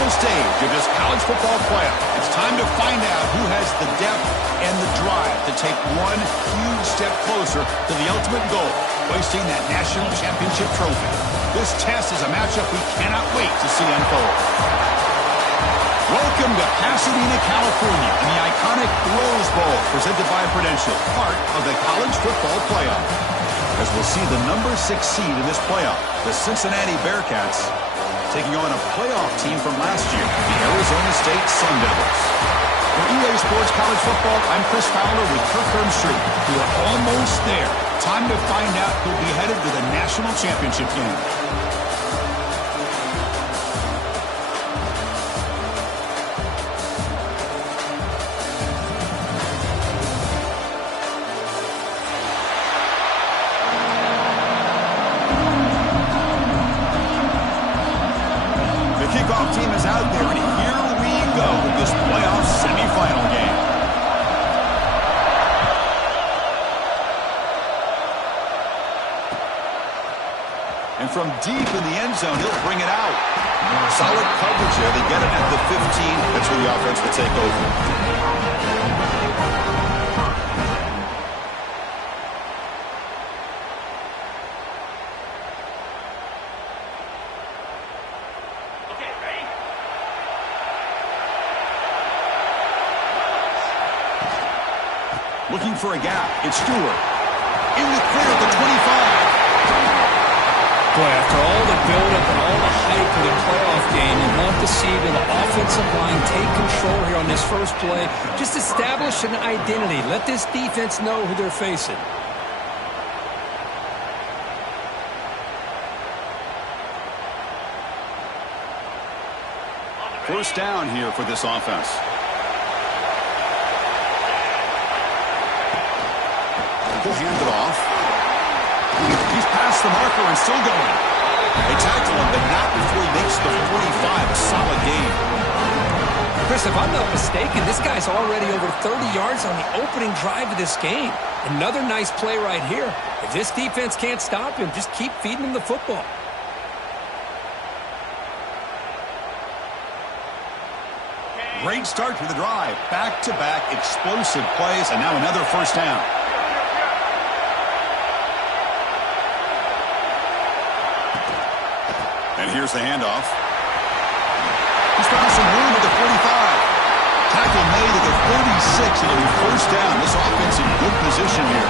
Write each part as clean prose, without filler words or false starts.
final stage of this college football playoff. It's time to find out who has the depth and the drive to take one huge step closer to the ultimate goal, hoisting that national championship trophy. This test is a matchup we cannot wait to see unfold. Welcome to Pasadena, California, in the iconic Rose Bowl, presented by Prudential, part of the college football playoff. As we'll see the number 6 seed in this playoff, the Cincinnati Bearcats, taking on a playoff team from last year, the Arizona State Sun Devils. For EA Sports College Football, I'm Chris Fowler with Kirk Herbstreit. We are almost there. Time to find out who'll be headed to the national championship game. Kickoff team is out there, and here we go with this playoff semifinal game. And from deep in the end zone, he'll bring it out. Solid coverage there. They get it at the 15. That's where the offense will take over. Looking for a gap. It's Stewart. In the clear at the 25. Boy, after all the build-up and all the hype of the playoff game, you love to see the offensive line take control here on this first play. Just establish an identity. Let this defense know who they're facing. First down here for this offense. He'll hand it off. He's past the marker and still going. They tackle him, but not before he makes the 45. A solid game. Chris, if I'm not mistaken, this guy's already over 30 yards on the opening drive of this game. Another nice play right here. If this defense can't stop him, just keep feeding him the football. Great start to the drive. Back-to-back explosive plays, and now another first down. And here's the handoff. He's found some room at the 45. Tackle made at the 36. It'll be first down. This offense in good position here.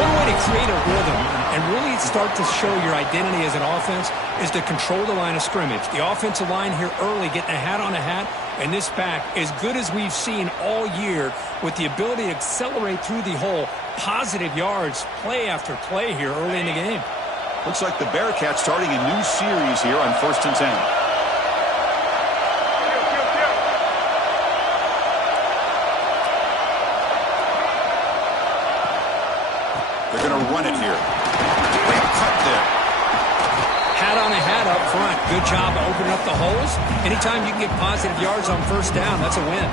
One way to create a rhythm and really start to show your identity as an offense is to control the line of scrimmage. The offensive line here early getting a hat on a hat, and this back as good as we've seen all year with the ability to accelerate through the hole. Positive yards, play after play here early in the game. Looks like the Bearcats starting a new series here on 1st and 10. They're going to run it here. Great cut there. Hat on a hat up front. Good job opening up the holes. Anytime you can get positive yards on first down, that's a win.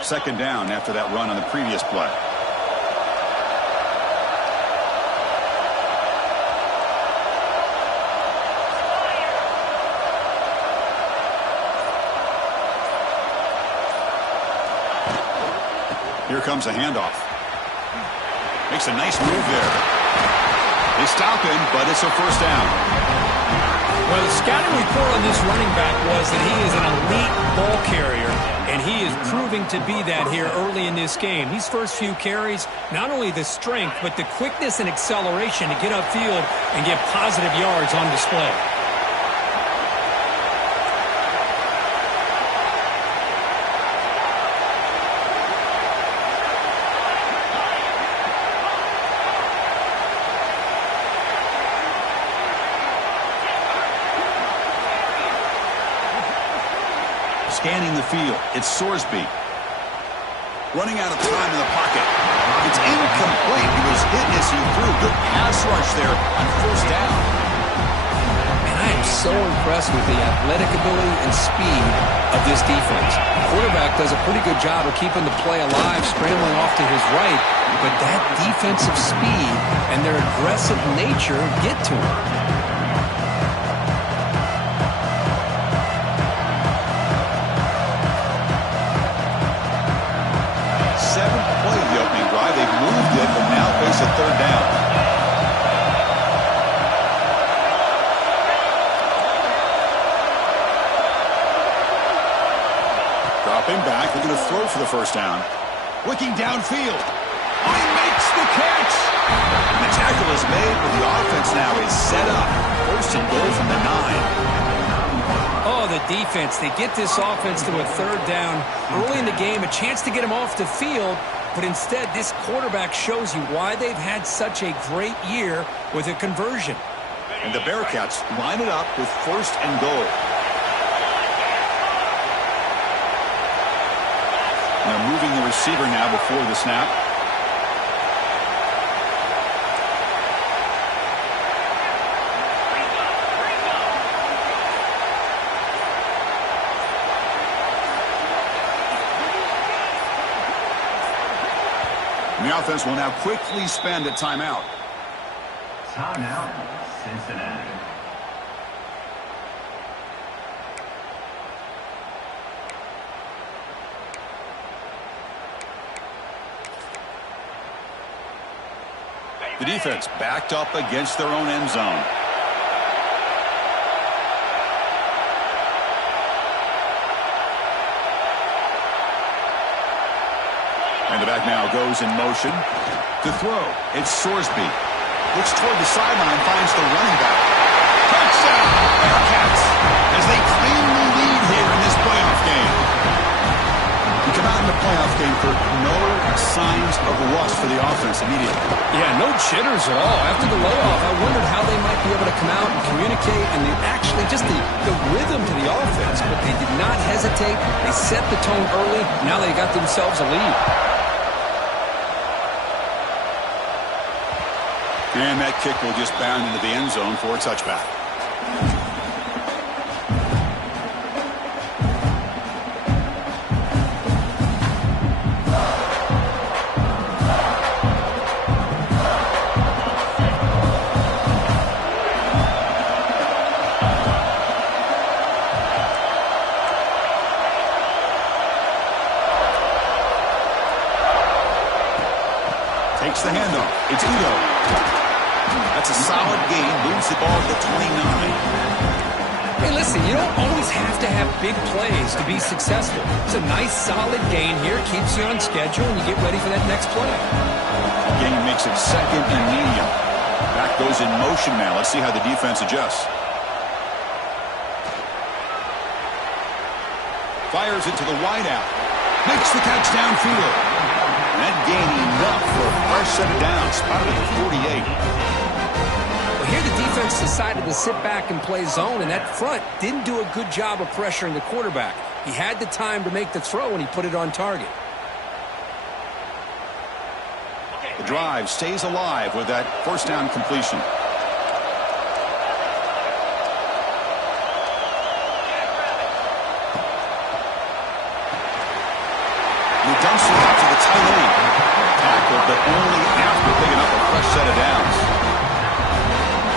Second down after that run on the previous play. Here comes a handoff. Makes a nice move there. They stop him, but it's a first down. Well, the scouting report on this running back was that he is an elite ball carrier, and he is proving to be that here early in this game. These first few carries, not only the strength, but the quickness and acceleration to get upfield and get positive yards on display. Scanning the field, it's Sorsby. Running out of time in the pocket. It's incomplete. He was hit as he threw. Good pass rush there on first down. am so impressed with the athletic ability and speed of this defense. The quarterback does a pretty good job of keeping the play alive, scrambling off to his right, but that defensive speed and their aggressive nature get to him. Seventh play of the opening drive. They've moved it, but now face a third down. Dropping back, looking to throw for the first down. Looking downfield. Oh, he makes the catch. And the tackle is made, but the offense now is set up. First and goal from the 9. Oh, the defense. They get this offense to a third down early in the game, a chance to get him off the field, but instead this quarterback shows you why they've had such a great year with a conversion. And the Bearcats line it up with first and goal. They're moving the receiver now before the snap. And the offense will now quickly spend a timeout. Timeout, Cincinnati. The defense backed up against their own end zone. And the back now goes in motion. To throw, it's Sorsby. Looks toward the sideline, finds the running back. Touchdown, Bearcats, as they claim the lead here in this playoff game. We come out in the playoff game for no signs of rust for the offense immediately. Yeah, no jitters at all. After the layoff, I wondered how they might be able to come out and communicate and actually just the rhythm to the offense. But they did not hesitate. They set the tone early. Now they got themselves a lead. And that kick will just bound into the end zone for a touchback. Takes the handoff. It's Udo. That's a solid gain. Moves the ball to the 29. Hey, listen, you don't always have to have big plays to be successful. It's a nice, solid gain here. Keeps you on schedule, and you get ready for that next play. Gain makes it second and medium. Back goes in motion now. Let's see how the defense adjusts. Fires it to the wideout. Makes the catch downfield. And that gain enough for a fresh set of downs. Spotted at the 48. Here the defense decided to sit back and play zone, and that front didn't do a good job of pressuring the quarterback. He had the time to make the throw, and he put it on target. The drive stays alive with that first down completion. He dumps it out to the tight end. Tackled, but only after picking up a fresh set of downs.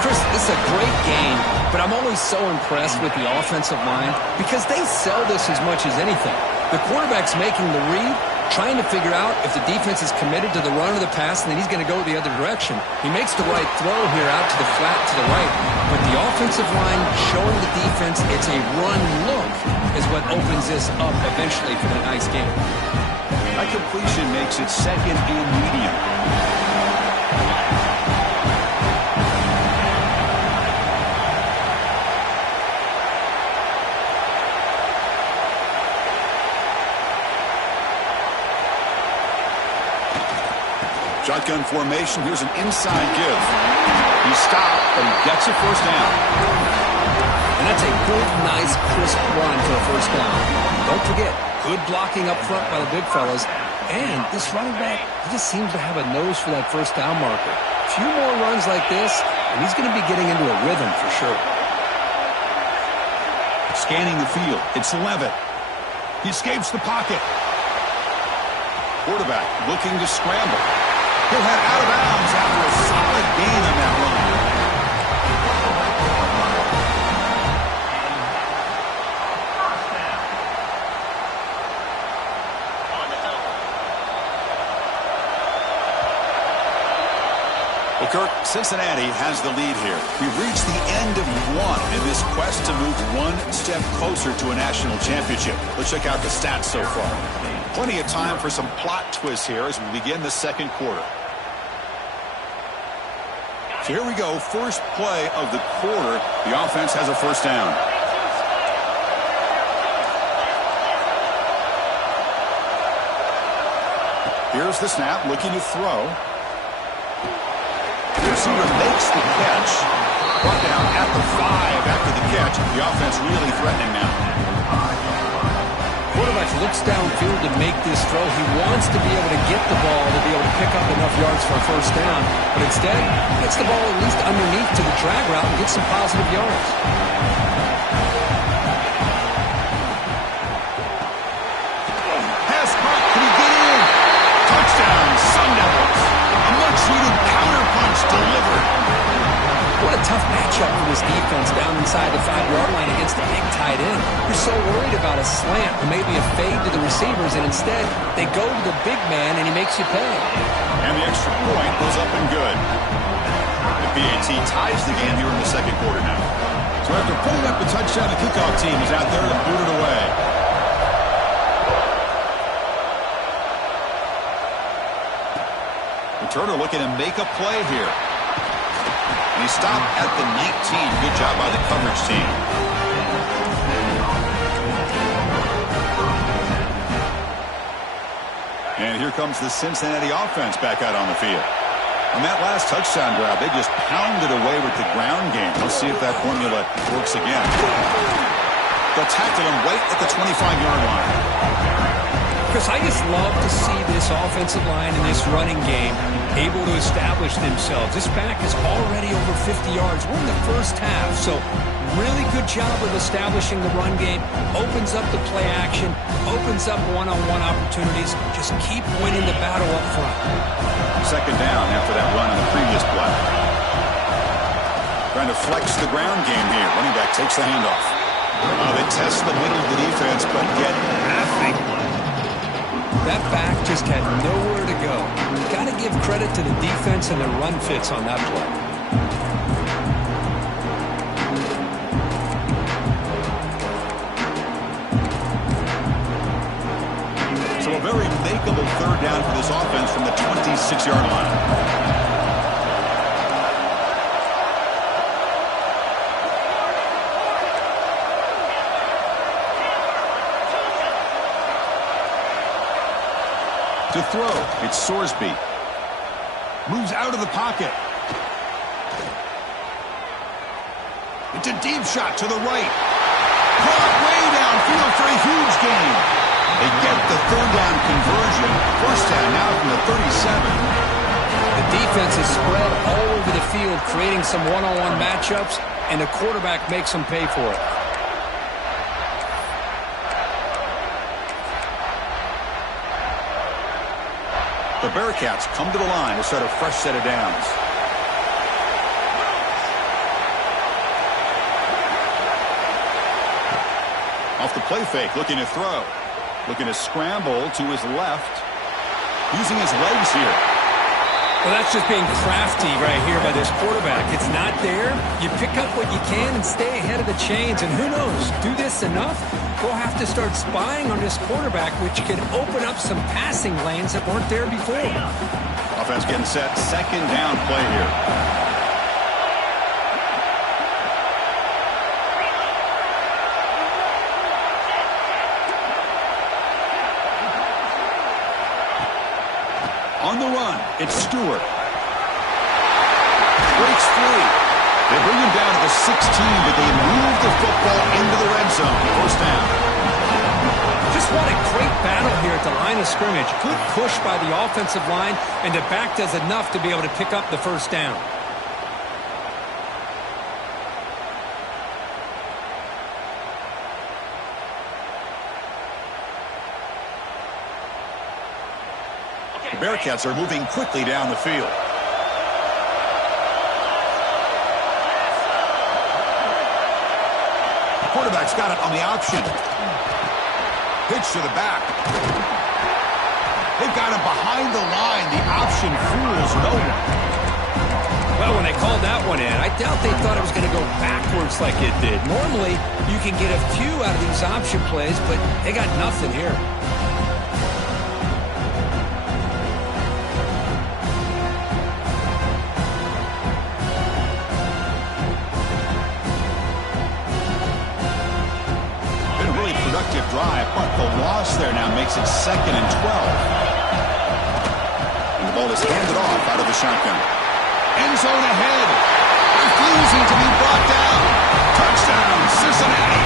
Chris, this is a great game, but I'm always so impressed with the offensive line because they sell this as much as anything. The quarterback's making the read, trying to figure out if the defense is committed to the run or the pass, and then he's going to go the other direction. He makes the right throw here out to the flat to the right, but the offensive line showing the defense it's a run look is what opens this up eventually for the nice game. That completion makes it second and medium. Shotgun formation. Here's an inside give. He stopped, but he gets a first down. And that's a good, nice, crisp run for a first down. Don't forget, good blocking up front by the big fellas. And this running back, he just seems to have a nose for that first down marker. A few more runs like this, and he's going to be getting into a rhythm for sure. Scanning the field. It's Levitt. He escapes the pocket. Quarterback looking to scramble. He'll head out of bounds after a solid gain on that run. Well, Kirk, Cincinnati has the lead here. We've reached the end of one in this quest to move one step closer to a national championship. Let's check out the stats so far. Plenty of time for some plot twists here as we begin the second quarter. So here we go. First play of the quarter. The offense has a first down. Here's the snap, looking to throw. The receiver makes the catch. Brought down at the 5 after the catch. The offense really threatening now. Quarterback looks downfield to make this throw. He wants to be able to get the ball to be able to pick up enough yards for a first down. But instead, gets the ball at least underneath to the drag route and gets some positive yards. Pass caught. Can he get in? Touchdown, Sun Devils. A much-needed counter-punch delivered. What a tough matchup for this defense down inside the 5-yard line against a big tight end. You're so worried about a slant or maybe a fade to the receivers, and instead they go to the big man and he makes you pay. And the extra point goes up and good. The PAT ties the game here in the second quarter now. So after putting up the touchdown, the kickoff team is out there to boot it away. Turner looking to make a play here. And he stopped at the 19. Good job by the coverage team. And here comes the Cincinnati offense back out on the field. On that last touchdown drive, they just pounded away with the ground game. Let's see if that formula works again. They'll tackle him right at the 25-yard line. Chris, I just love to see this offensive line and this running game able to establish themselves. This back is already over 50 yards. We're in the first half, so really good job of establishing the run game. Opens up the play action, opens up one-on-one opportunities. Just keep winning the battle up front. Second down after that run in the previous play. Trying to flex the ground game here. Running back takes the handoff. They test the middle of the defense, but get nothing. That back just had nowhere to go. Got to give credit to the defense and the run fits on that play. So a very makeable third down for this offense from the 26-yard line. To throw, it's Sorsby. Moves out of the pocket. It's a deep shot to the right. Caught way downfield for a huge gain. They get the third down conversion. First down now from the 37. The defense is spread all over the field, creating some one-on-one matchups, and the quarterback makes them pay for it. The Bearcats come to the line to set a fresh set of downs. Off the play fake, looking to throw. Looking to scramble to his left. Using his legs here. Well, that's just being crafty right here by this quarterback. It's not there. You pick up what you can and stay ahead of the chains. And who knows, do this enough, we'll have to start spying on this quarterback, which can open up some passing lanes that weren't there before. Offense getting set. Second down play here. On the run, it's Stewart. Breaks free. They bring him down to the 16, but they move the football into the red zone. First down. Just what a great battle here at the line of scrimmage. Good push by the offensive line, and the back does enough to be able to pick up the first down. The Bearcats are moving quickly down the field. The quarterback's got it on the option. Pitch to the back. They've got him behind the line. The option fools no one. Well, when they called that one in, I doubt they thought it was going to go backwards like it did. Normally, you can get a few out of these option plays, but they got nothing here. Been a really productive drive, but the loss there now makes it 2nd and 12. And the ball is handed off out of the shotgun. End zone ahead. Refusing to be brought down. Touchdown, Cincinnati.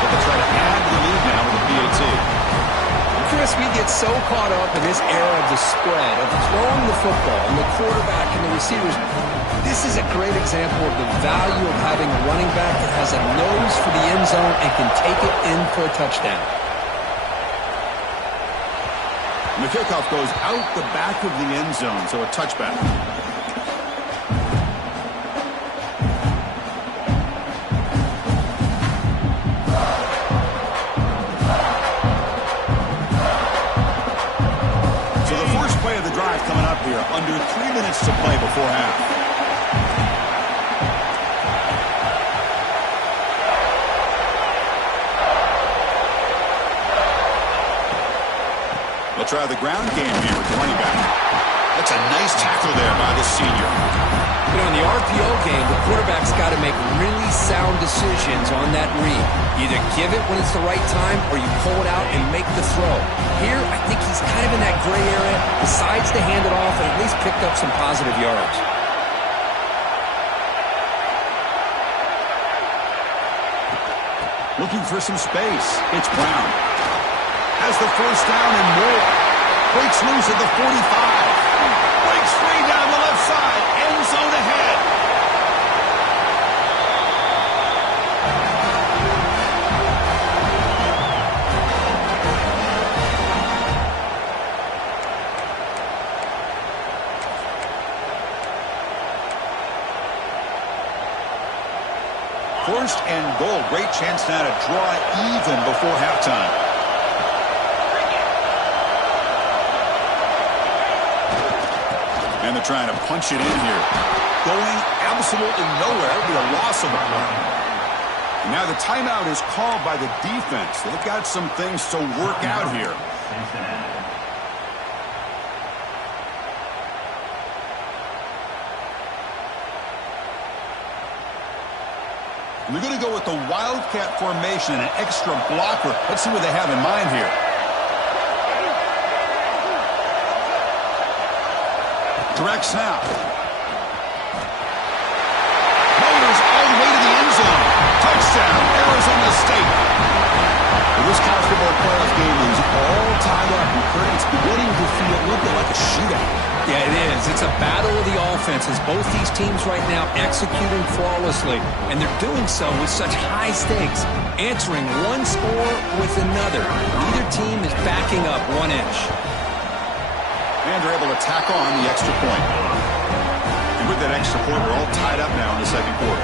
But they'll try to add to the lead now with a PAT. Chris, we get so caught up in this era of the spread, of throwing the football, and the quarterback and the receivers. This is a great example of the value of having a running back that has a nose for the end zone and can take it in for a touchdown. And the kickoff goes out the back of the end zone, so a touchback. Coming up here, under 3 minutes to play before half. They'll try the ground game here with the running back. That's a nice tackle there by the senior. You know, in the RPO game, the quarterback's got to make really sound decisions on that read. Either give it when it's the right time or you pull it out and make the throw. Here, I think he's kind of in that gray area, decides to hand it off and at least picked up some positive yards. Looking for some space. It's Brown. Has the first down and more. Breaks loose at the 45. Breaks free down the left side. End zone ahead. First and goal. Great chance now to draw even before halftime. And they're trying to punch it in here. Going absolutely nowhere. It'll be a loss of a point. And now the timeout is called by the defense. They've got some things to work out here. And they're going to go with the Wildcat formation and an extra blocker. Let's see what they have in mind here. Direct snap. Motors all the way to the end zone. Touchdown, Arizona State. Well, this college football playoff game is all tied up. It's beginning to feel a little bit like a shootout. Yeah, it is. It's a battle of the offenses. Both these teams right now executing flawlessly, and they're doing so with such high stakes, answering one score with another. Neither team is backing up 1 inch. And they're able to tack on the extra point. And with that extra point, we're all tied up now in the second quarter.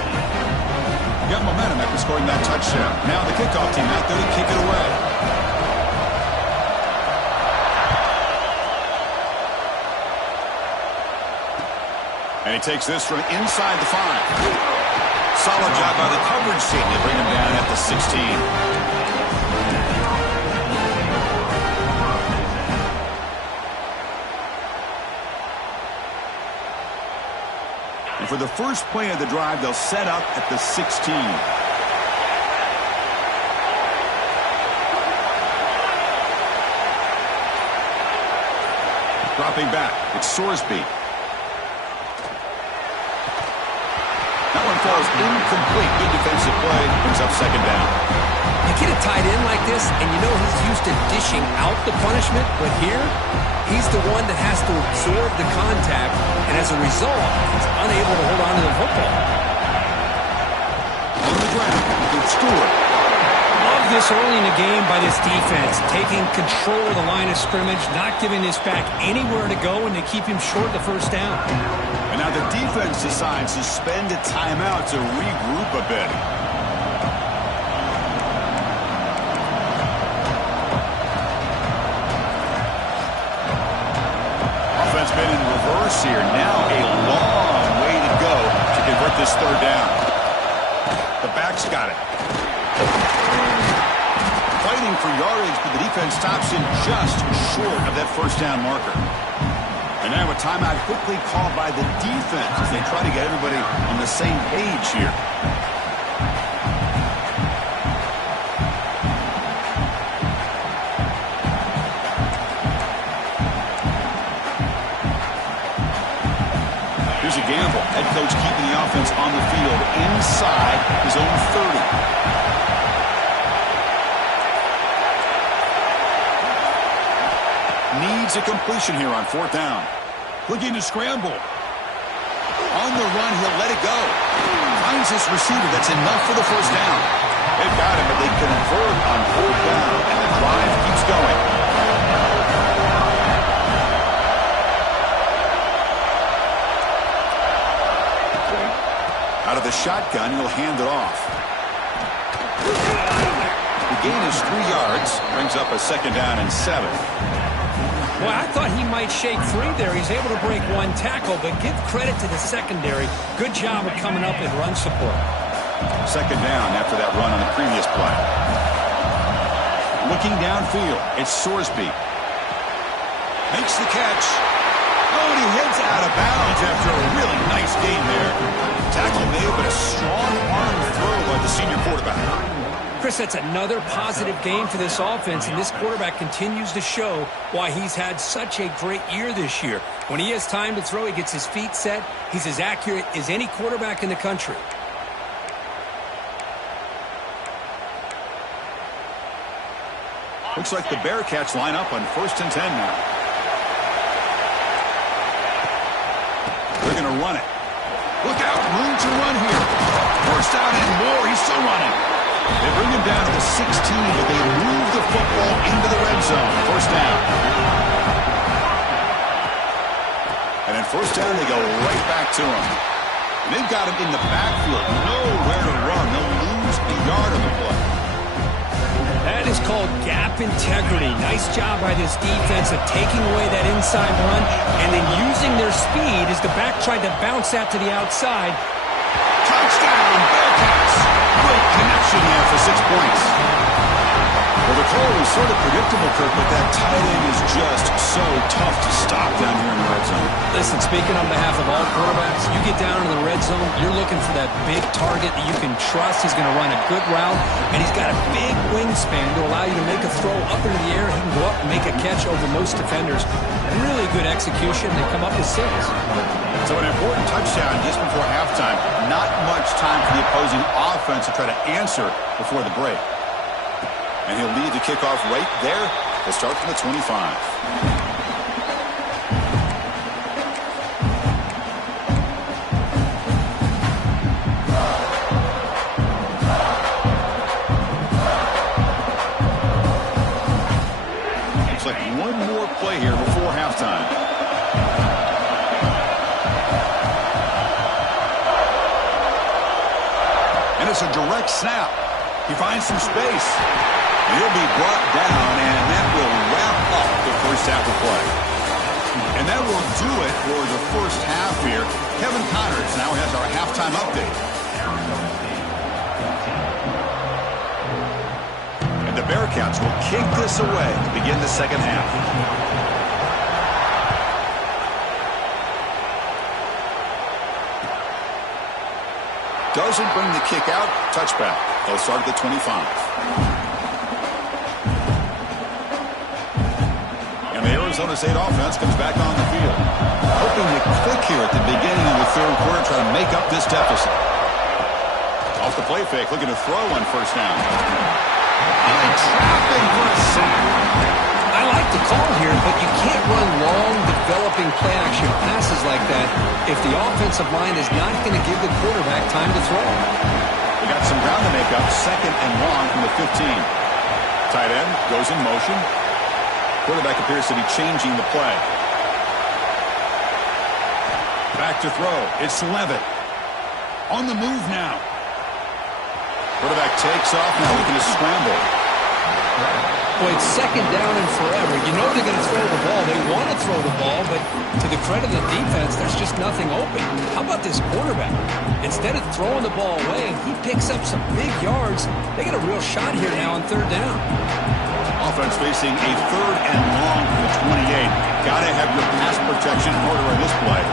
Got momentum after scoring that touchdown. Now the kickoff team out there to kick it away. And he takes this from inside the 5. Solid job by the coverage team to bring him down at the 16. And for the first play of the drive, they'll set up at the 16. Dropping back, it's Sorsby. That one falls incomplete. Good defensive play. Brings up second down. You get a tight end like this, and you know he's used to dishing out the punishment, but here, he's the one that has to absorb the contact, and as a result, he's unable to hold on to the football. On the ground, it's Stewart. Love this early in the game by this defense, taking control of the line of scrimmage, not giving this back anywhere to go, and to keep him short the first down. And now the defense decides to spend a timeout to regroup a bit. Offense been in reverse here. Now a long way to go to convert this third down. The back's got it. Fighting for yardage, but the defense stops him just short of that first down marker. And now a timeout quickly called by the defense as they try to get everybody on the same page here. Here's a gamble. Head coach keeping the offense on the field inside his own 30. Needs a completion here on fourth down. Looking to scramble. On the run, he'll let it go. Finds his receiver. That's enough for the first down. They've got him, but they convert on fourth down, and the drive keeps going. Out of the shotgun, he'll hand it off. The gain is 3 yards. Brings up a second down and 7. Well, I thought he might shake free there. He's able to break one tackle, but give credit to the secondary. Good job of coming up in run support. Second down after that run on the previous play. Looking downfield, it's Sorsby. Makes the catch. Oh, and he heads out of bounds after a really nice game there. Tackle made, but a strong arm throw by the senior quarterback. Chris, that's another positive game for this offense, and this quarterback continues to show why he's had such a great year this year. When he has time to throw, he gets his feet set. He's as accurate as any quarterback in the country. Looks like the Bearcats line up on 1st and 10 now. They're going to run it. Look out, room to run here. First down and more, he's still running. They bring him down to the 16, but they move the football into the red zone. First down. And in first down, they go right back to him. And they've got him in the backfield. Nowhere to run. They'll lose a yard on the play. That is called gap integrity. Nice job by this defense of taking away that inside run and then using their speed as the back tried to bounce that to the outside. Touchdown, Bearcats! Great connection there for 6 points. Well, the call was sort of predictable, Kirk, but that tight end is just so tough to stop down here in the red zone. Listen, speaking on behalf of all quarterbacks, you get down in the red zone, you're looking for that big target that you can trust. He's going to run a good route, and he's got a big wingspan to allow you to make a throw up into the air. He can go up and make a catch over most defenders. Really good execution. They come up with 6. So an important touchdown just before halftime. Not much time for the opposing offense to try to answer before the break. And he'll lead the kickoff right there. We'll start from the 25. Looks like one more play here before halftime. And it's a direct snap. He finds some space. He'll be brought down, and that will wrap up the first half of play. And that will do it for the first half here. Kevin Connors now has our halftime update. And the Bearcats will kick this away to begin the second half. Doesn't bring the kick out. Touchback. They'll start at the 25. The Arizona State offense comes back on the field. Hoping to click here at the beginning of the third quarter, trying to make up this deficit. Off the play fake, looking to throw on first down. And trapping for a sack. I like the call here, but you can't run long, developing play-action passes like that if the offensive line is not going to give the quarterback time to throw. They got some ground to make up. 2nd and long from the 15. Tight end goes in motion. Quarterback appears to be changing the play. Back to throw. It's Levitt. On the move now. Quarterback takes off now, looking to scramble. Boy, it's 2nd down and forever. You know they're going to throw the ball. They want to throw the ball, but to the credit of the defense, there's just nothing open. How about this quarterback? Instead of throwing the ball away, he picks up some big yards. They get a real shot here now on 3rd down. Offense facing a 3rd and long from the 28. Got to have your pass protection in order in this play.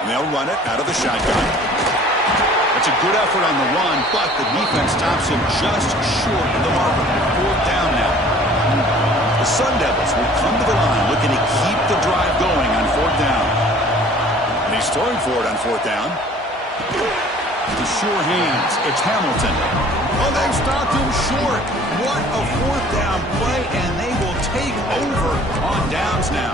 And they'll run it out of the shotgun. It's a good effort on the run, but the defense stops him just short of the marker. 4th down now. The Sun Devils will come to the line looking to keep the drive going on 4th down. And he's throwing for it on 4th down. To sure hands. It's Hamilton. Oh, they've stopped him short. What a 4th down play, and they will take over on downs now.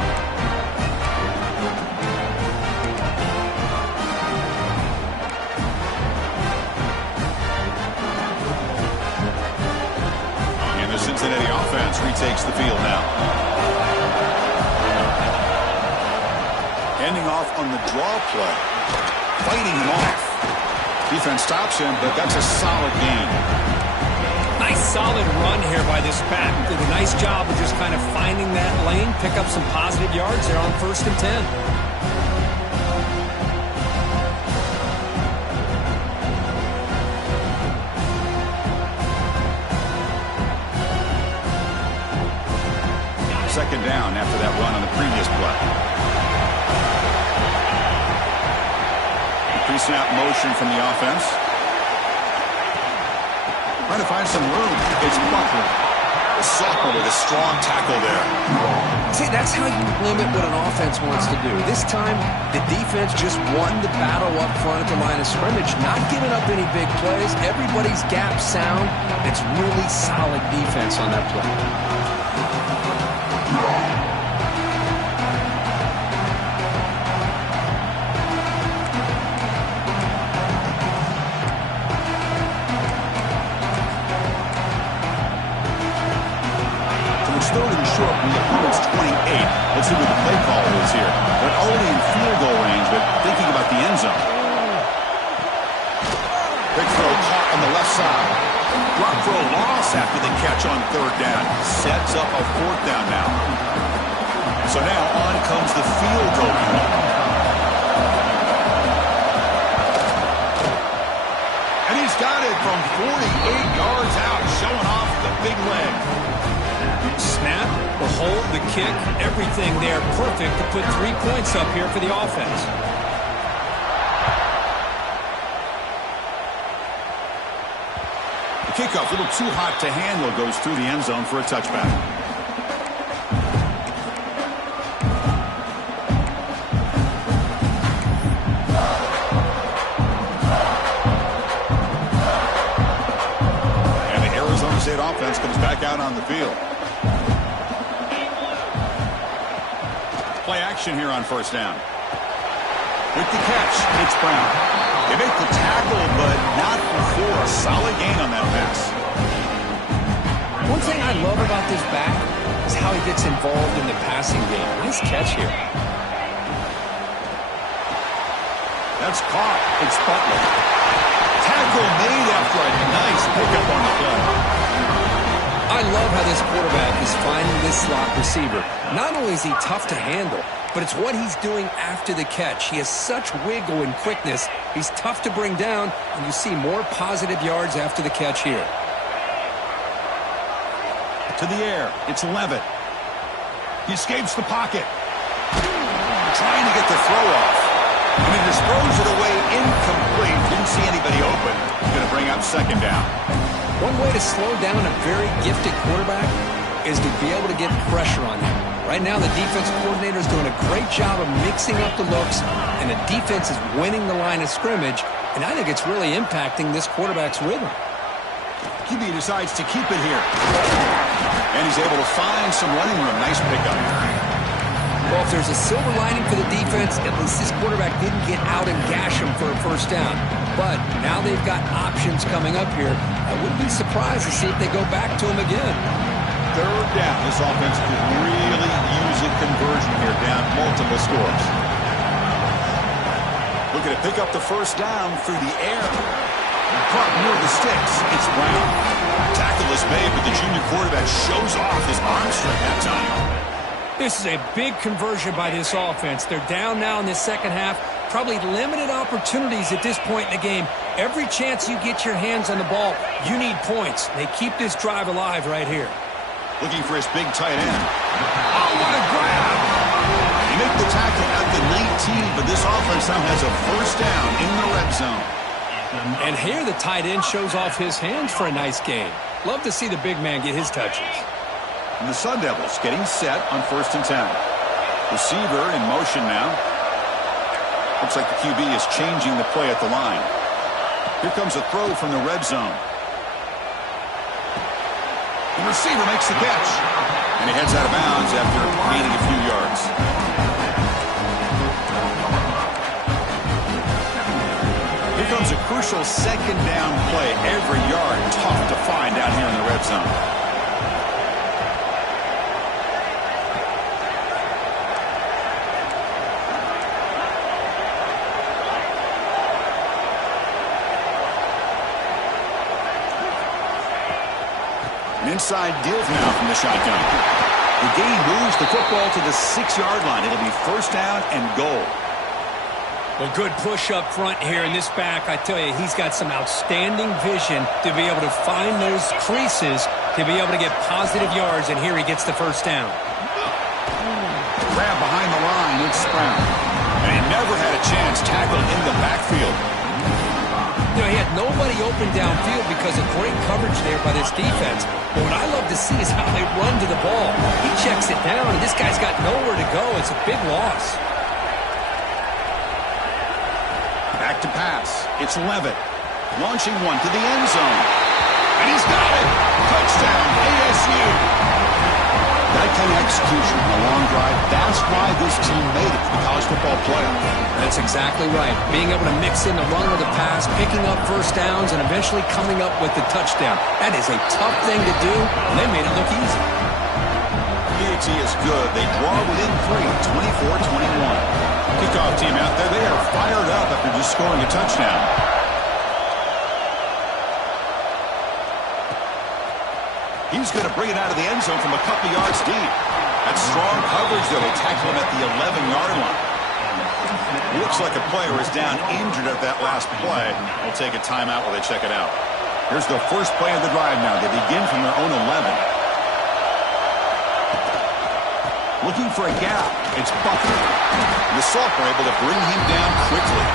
And the Cincinnati offense retakes the field now. Ending off on the draw play. Fighting him off. Defense stops him, but that's a solid gain. Nice solid run here by this back. Did a nice job of just kind of finding that lane, pick up some positive yards there on 1st and 10. Second down after that run on the previous play. Pre-snap motion from the offense. Trying to find some room. It's Butler. The sophomore with a strong tackle there. See, that's how you limit what an offense wants to do. This time, the defense just won the battle up front at the line of scrimmage, not giving up any big plays. Everybody's gap sound. It's really solid defense on that play. Third and short from the opponent's 28. Let's see what the play call is here. They're already in field goal range, but thinking about the end zone. Big throw caught on the left side. Drop throw loss after the catch on 3rd down. Sets up a 4th down now. So now on comes the field goal unit. And he's got it from 48 yards out, showing off the big leg. Snap, the hold, the kick, everything there perfect to put 3 points up here for the offense. The kickoff, a little too hot to handle, goes through the end zone for a touchback. And the Arizona State offense comes back out on the field. Play action here on 1st down. With the catch, it's Brown. They make the tackle, but not before. A solid gain on that pass. One thing I love about this back is how he gets involved in the passing game. Nice catch here. That's caught. It's Butler. Tackle made after a nice pickup on the play. I love how this quarterback is finding this slot receiver. Not only is he tough to handle, but it's what he's doing after the catch. He has such wiggle and quickness. He's tough to bring down, and you see more positive yards after the catch here. To the air. It's Levitt. He escapes the pocket. Trying to get the throw off. And he just throws it away incomplete. Didn't see anybody open. Going to bring up 2nd down. One way to slow down a very gifted quarterback is to be able to get pressure on him. Right now, the defensive coordinator is doing a great job of mixing up the looks, and the defense is winning the line of scrimmage, and I think it's really impacting this quarterback's rhythm. QB decides to keep it here. And he's able to find some running room. Nice pickup. Well, if there's a silver lining for the defense, at least this quarterback didn't get out and gash him for a first down. But now they've got options coming up here. I wouldn't be surprised to see if they go back to him again. Third down. This offense could really use a conversion here, down multiple scores. Looking to pick up the first down through the air. Caught near the sticks. It's Brown. Tackle is made, but the junior quarterback shows off his arm strength that time. This is a big conversion by this offense. They're down now in the second half. Probably limited opportunities at this point in the game. Every chance you get your hands on the ball, you need points. They keep this drive alive right here. Looking for his big tight end. Oh, what a grab! They make the tackle at the 19, but this offense now has a first down in the red zone. And here the tight end shows off his hands for a nice game. Love to see the big man get his touches. And the Sun Devils getting set on 1st and 10. Receiver in motion now. Looks like the QB is changing the play at the line. Here comes a throw from the red zone. The receiver makes the catch. And he heads out of bounds after gaining a few yards. Here comes a crucial second down play. Every yard tough to find down here in the red zone. Inside deals now from the shotgun. The gain moves the football to the 6-yard line. It'll be first down and goal. Well, good push up front here in this back. I tell you, he's got some outstanding vision to be able to find those creases to be able to get positive yards, and here he gets the first down. Grab behind the line, it's Brown. And he never had a chance tackled in the backfield. You know, he had nobody open downfield because of great coverage there by this defense. But what I love to see is how they run to the ball. He checks it down, and this guy's got nowhere to go. It's a big loss. Back to pass. It's Levitt. Launching one to the end zone. And he's got it. Touchdown, ASU. That kind of execution on a long drive, that's why this team made it to the college football playoff. That's exactly right. Being able to mix in the run or the pass, picking up first downs, and eventually coming up with the touchdown. That is a tough thing to do, and they made it look easy. PAT is good. They draw within 3, 24-21. Kickoff team out there, they are fired up after just scoring a touchdown. He's going to bring it out of the end zone from a couple yards deep. That's strong coverage, though. They tackle him at the 11-yard line. Looks like a player is down injured at that last play. We'll take a timeout while they check it out. Here's the first play of the drive now. They begin from their own 11. Looking for a gap. It's Buckner. The sophomore able to bring him down quickly.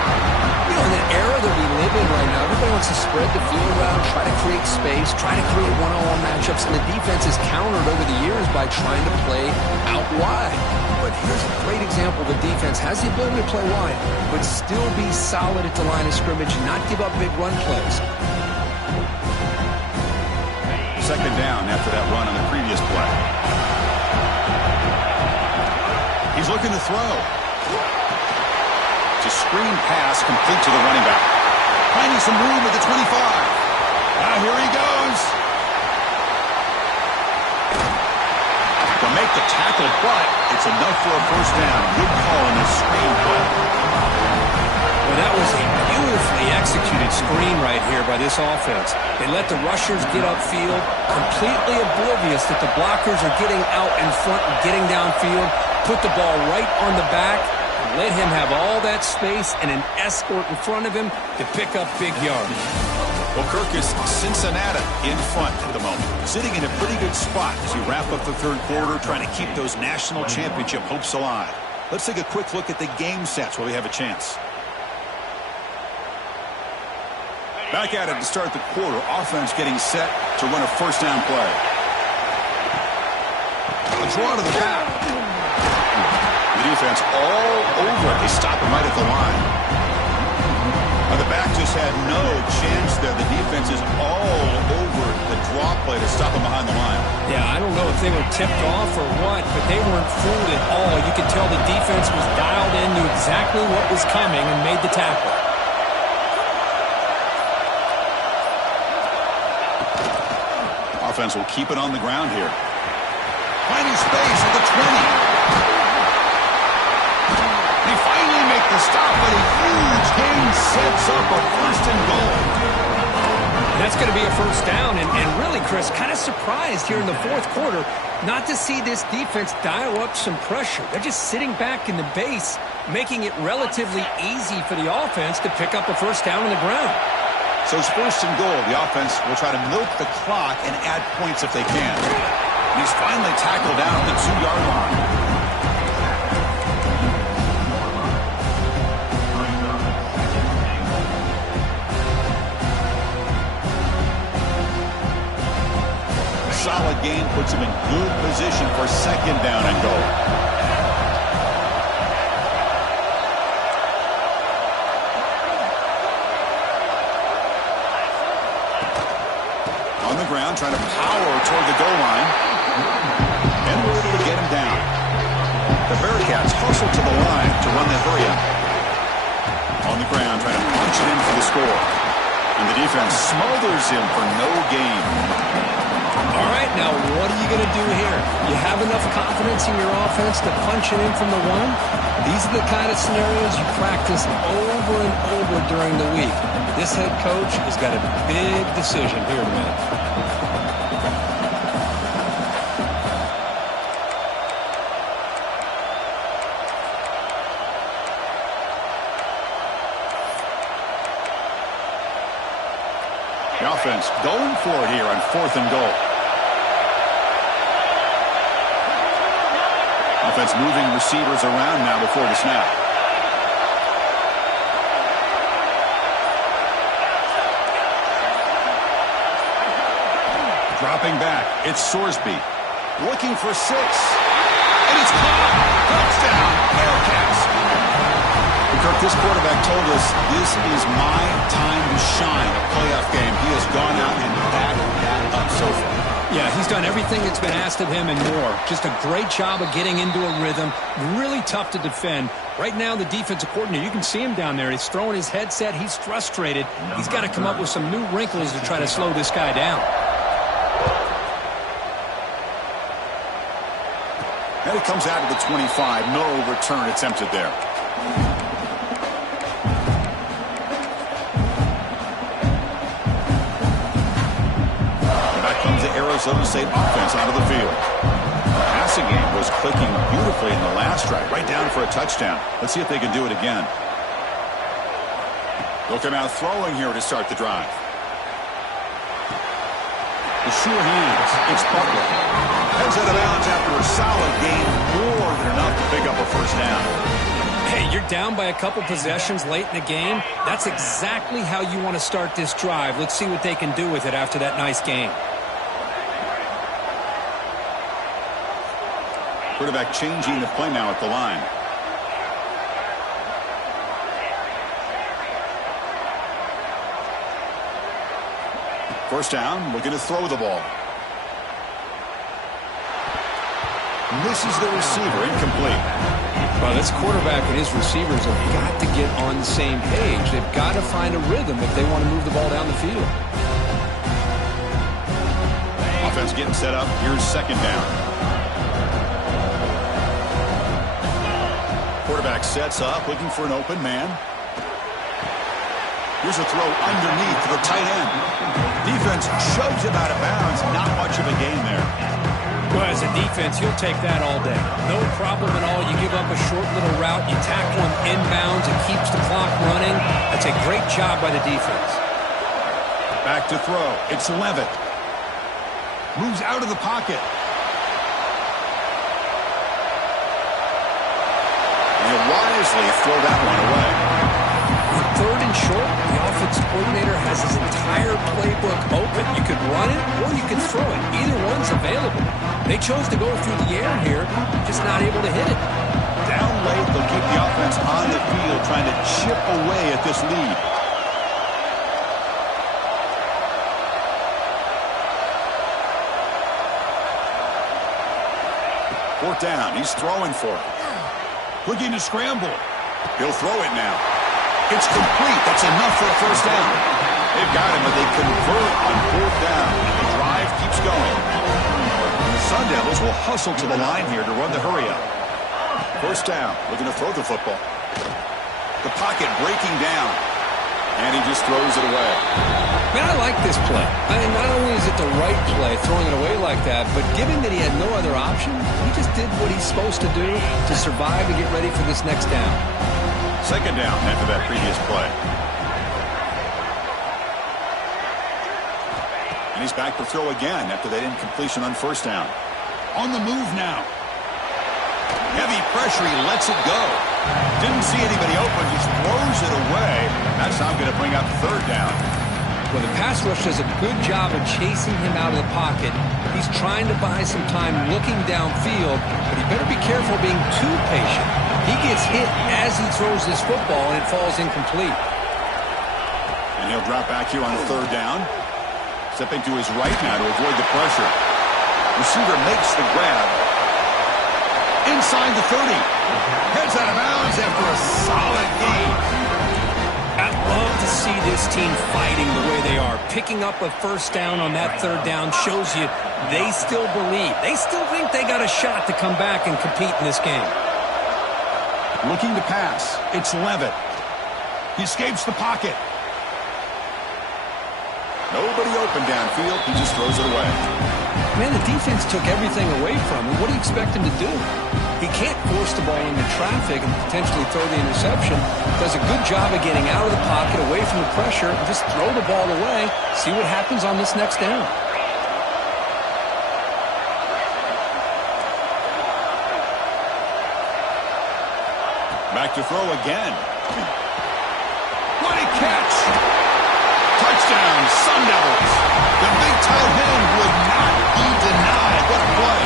You know, in the era that we live in right now, everybody wants to spread the field around, try to create space, try to create one-on-one matchups, and the defense is countered over the years by trying to play out wide. But here's a great example. The defense has the ability to play wide, but still be solid at the line of scrimmage and not give up big run plays. Second down after that run on the previous play. He's looking to throw. It's a screen pass complete to the running back. Finding some room at the 25. Now here he goes. To make the tackle, but it's enough for a first down. Good call in this screen play. Well, that was a beautifully executed screen right here by this offense. They let the rushers get upfield, completely oblivious that the blockers are getting out in front and getting downfield, put the ball right on the back, and let him have all that space and an escort in front of him to pick up big yards. Well, Kirk, is Cincinnati in front at the moment, sitting in a pretty good spot as we wrap up the third quarter, trying to keep those national championship hopes alive. Let's take a quick look at the game sets while we have a chance. Back at it to start the quarter. Offense getting set to run a first down play. A draw to the back. The defense all over it. They stop him right at the line. Now the back just had no chance there. The defense is all over the the draw play to stop him behind the line. Yeah, I don't know if they were tipped off or what, but they weren't fooled at all. You could tell the defense was dialed in, knew exactly what was coming, and made the tackle. Offense will keep it on the ground here. Finding space at the 20. They finally make the stop, but a huge gain sets up a first and goal. And that's going to be a first down. And really, Chris, kind of surprised here in the fourth quarter not to see this defense dial up some pressure. They're just sitting back in the base, making it relatively easy for the offense to pick up a first down on the ground. So it's first and goal. The offense will try to milk the clock and add points if they can. He's finally tackled down at the 2-yard line. A solid game puts him in good position for second down and goal. On the ground, trying to power toward the goal line. And we're able to get him down. The Bearcats hustle to the line to run the hurry up. On the ground, trying to punch it in for the score. And the defense smothers him for no gain. All right, now what are you going to do here? You have enough confidence in your offense to punch it in from the one? These are the kind of scenarios you practice over and over during the week. This head coach has got a big decision here to make. The offense going for it here on fourth and goal. Offense moving receivers around now before the snap. Dropping back, it's Sorsby. Looking for 6. And it's caught. Touchdown, Bearcats. Kirk, this quarterback told us this is my time to shine, a playoff game. He has gone out and backed that up so far. Yeah, he's done everything that's been asked of him and more. Just a great job of getting into a rhythm. Really tough to defend. Right now, the defensive coordinator, you can see him down there. He's throwing his headset. He's frustrated. He's got to come up with some new wrinkles to try to slow this guy down. And it comes out of the 25. No return attempted there. Back comes the Arizona State offense out of the field. The passing game was clicking beautifully in the last drive. Right down for a touchdown. Let's see if they can do it again. They'll come out throwing here to start the drive. The sure hands. It's Butler. Heads out of bounds after a solid game, more than enough to pick up a first down. Hey, you're down by a couple possessions late in the game. That's exactly how you want to start this drive. Let's see what they can do with it after that nice game. Quarterback changing the play now at the line. First down, looking to throw the ball. Misses the receiver, incomplete. Well, this quarterback and his receivers have got to get on the same page. They've got to find a rhythm if they want to move the ball down the field. Offense getting set up. Here's second down. Quarterback sets up, looking for an open man. Here's a throw underneath to the tight end. Defense shoves him out of bounds. Not much of a gain there. Well, as a defense, you'll take that all day. No problem at all. You give up a short little route. You tackle him inbounds. It keeps the clock running. That's a great job by the defense. Back to throw. It's Levitt. Moves out of the pocket. And he'll wisely throw that one away. On third and short, the offensive coordinator has his entire playbook open. You could run it or you could throw it. Either one's available. They chose to go through the air here, just not able to hit it. Down late, they'll keep the offense on the field, trying to chip away at this lead. 4th down. He's throwing for it. Looking to scramble. He'll throw it now. It's complete. That's enough for a 1st down. They've got him, but they convert on 4th down. And the drive keeps going. The Sun Devils will hustle to the line here to run the hurry-up. 1st down. Looking to throw the football. The pocket breaking down. And he just throws it away. Man, I like this play. I mean, not only is it the right play, throwing it away like that, but given that he had no other option, he just did what he's supposed to do to survive and get ready for this next down. 2nd down after that previous play. And he's back to throw again after that incompletion on 1st down. On the move now. Heavy pressure, he lets it go. Didn't see anybody open, just throws it away. That's now going to bring up 3rd down. Well, the pass rush does a good job of chasing him out of the pocket. He's trying to buy some time looking downfield, but he better be careful being too patient. He gets hit as he throws this football, and it falls incomplete. And he'll drop back here on 3rd down. Stepping to his right now to avoid the pressure. Receiver makes the grab. Inside the 30. Heads out of bounds after a solid gain. I love to see this team fighting the way they are. Picking up a 1st down on that 3rd down shows you they still believe. They still think they got a shot to come back and compete in this game. Looking to pass. It's Levitt. He escapes the pocket. Nobody open downfield. He just throws it away. Man, the defense took everything away from him. What do you expect him to do? He can't force the ball into traffic and potentially throw the interception. Does a good job of getting out of the pocket, away from the pressure, and just throw the ball away. See what happens on this next down. Back to throw again. What a catch! Touchdown, Sun Devils. The big tight end would not be denied. What a play.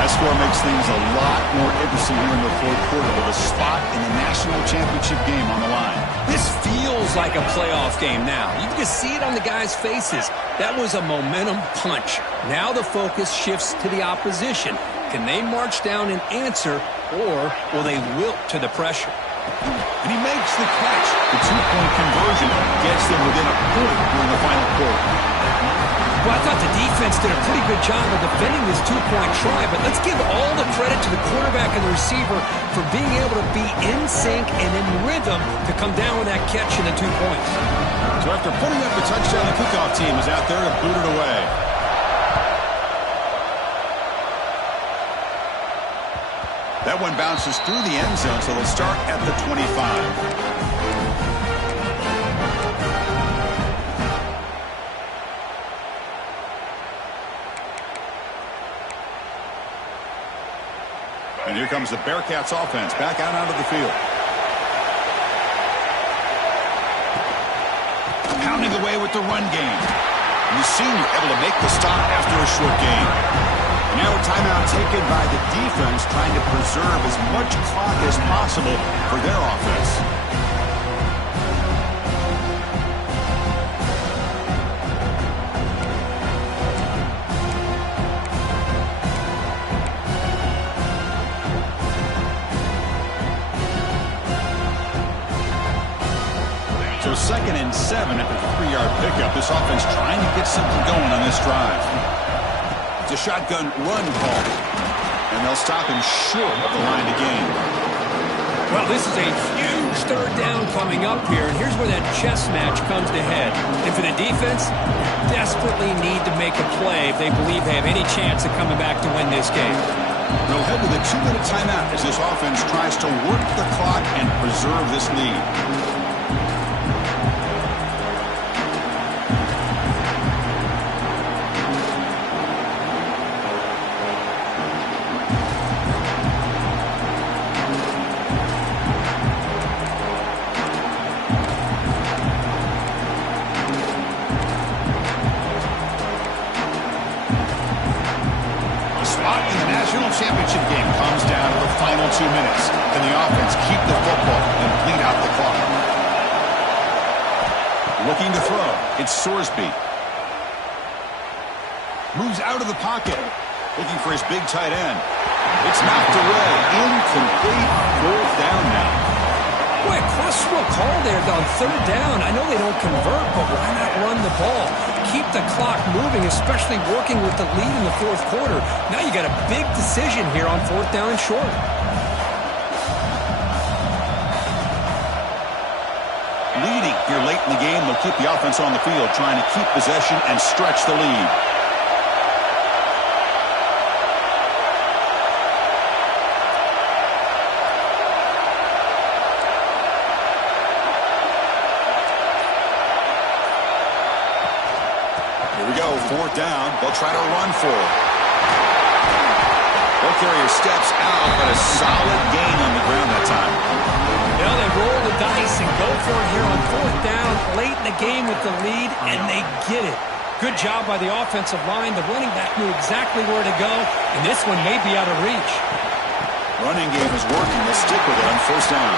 That score makes things a lot more interesting here in the 4th quarter with a spot in the national championship game on the line. This feels like a playoff game now. You can just see it on the guys' faces. That was a momentum punch. Now the focus shifts to the opposition. Can they march down and answer, or will they wilt to the pressure? And he makes the catch. The 2-point conversion gets them within a point during the final quarter. Well, I thought the defense did a pretty good job of defending this 2-point try, but let's give all the credit to the quarterback and the receiver for being able to be in sync and in rhythm to come down with that catch and the 2 points. So after putting up the touchdown, the kickoff team is out there to boot it away. That one bounces through the end zone, so they'll start at the 25. And here comes the Bearcats offense back out onto the field. Pounding away with the run game. And the senior able to make the stop after a short gain. Now a timeout taken by the defense, trying to preserve as much clock as possible for their offense. So 2nd and 7 after the 3-yard pickup. This offense trying to get something going on this drive. It's a shotgun run call. And they'll stop him short of the line to gain. Well, this is a huge 3rd down coming up here, and here's where that chess match comes to head. And for the defense, desperately need to make a play if they believe they have any chance of coming back to win this game. They'll head with a 2-minute timeout as this offense tries to work the clock and preserve this lead. Championship game comes down to the final 2 minutes. Can the offense keep the football and bleed out the clock? Looking to throw. It's Sorsby. Moves out of the pocket. Looking for his big tight end. It's knocked away. Incomplete. Fourth down now. Boy, a questionable call there on third down. I know they don't convert, but why not run the ball? Keep the clock moving, especially working with the lead in the fourth quarter. Now you got a big decision here on fourth down and short. Leading here late in the game, they'll keep the offense on the field, trying to keep possession and stretch the lead. Here we go, fourth down. They'll try to run for it. Ball carrier steps out, but a solid gain on the ground that time. Well, they roll the dice and go for it here on fourth down, late in the game with the lead, and they get it. Good job by the offensive line. The running back knew exactly where to go, and this one may be out of reach. Running game is working. They'll stick with it on first down.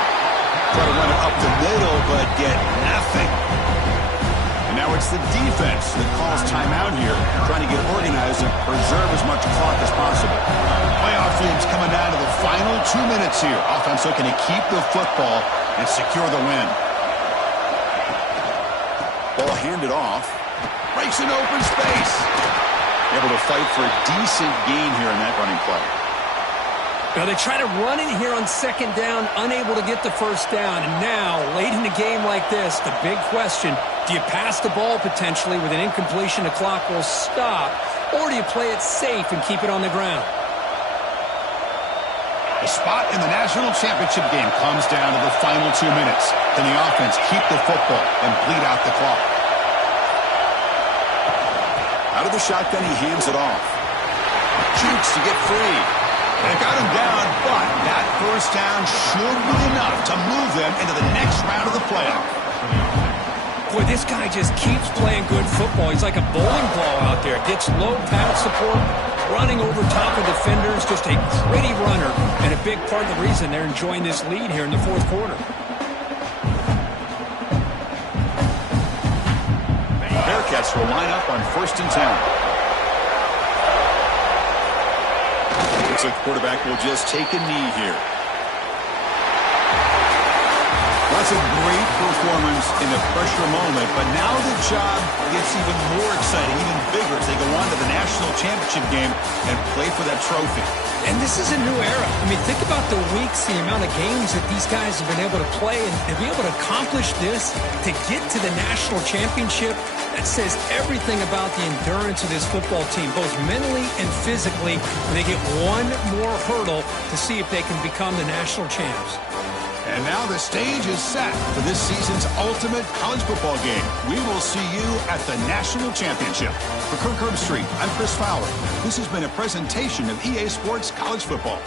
Try to run it up the middle, but get nothing. And now it's the defense that calls timeout here, trying to get organized and preserve as much clock as possible. Playoff game's coming down to the final 2 minutes here. Offense looking to keep the football and secure the win. Ball handed off. Breaks an open space. Able to fight for a decent gain here in that running play. Now they try to run it here on second down, unable to get the first down. And now, late in a game like this, the big question, do you pass the ball potentially with an incompletion, the clock will stop, or do you play it safe and keep it on the ground? The spot in the national championship game comes down to the final 2 minutes. Can the offense keep the football and bleed out the clock? Out of the shotgun, he hands it off. Jukes to get free. They got him down, but that first down should be enough to move them into the next round of the playoff. Boy, this guy just keeps playing good football. He's like a bowling ball out there. Gets low pad support, running over top of defenders. Just a gritty runner, and a big part of the reason they're enjoying this lead here in the fourth quarter. Bearcats will line up on 1st and 10. Looks like the quarterback will just take a knee here. That's a great performance in the pressure moment, but now the job gets even more exciting, even bigger as they go on to the national championship game and play for that trophy. And this is a new era. I mean, think about the weeks, the amount of games that these guys have been able to play, and to be able to accomplish this, to get to the national championship, that says everything about the endurance of this football team, both mentally and physically. And they get one more hurdle to see if they can become the national champs. And now the stage is set for this season's ultimate college football game. We will see you at the national championship. For Kirk Herbstreit, I'm Chris Fowler. This has been a presentation of EA Sports College Football.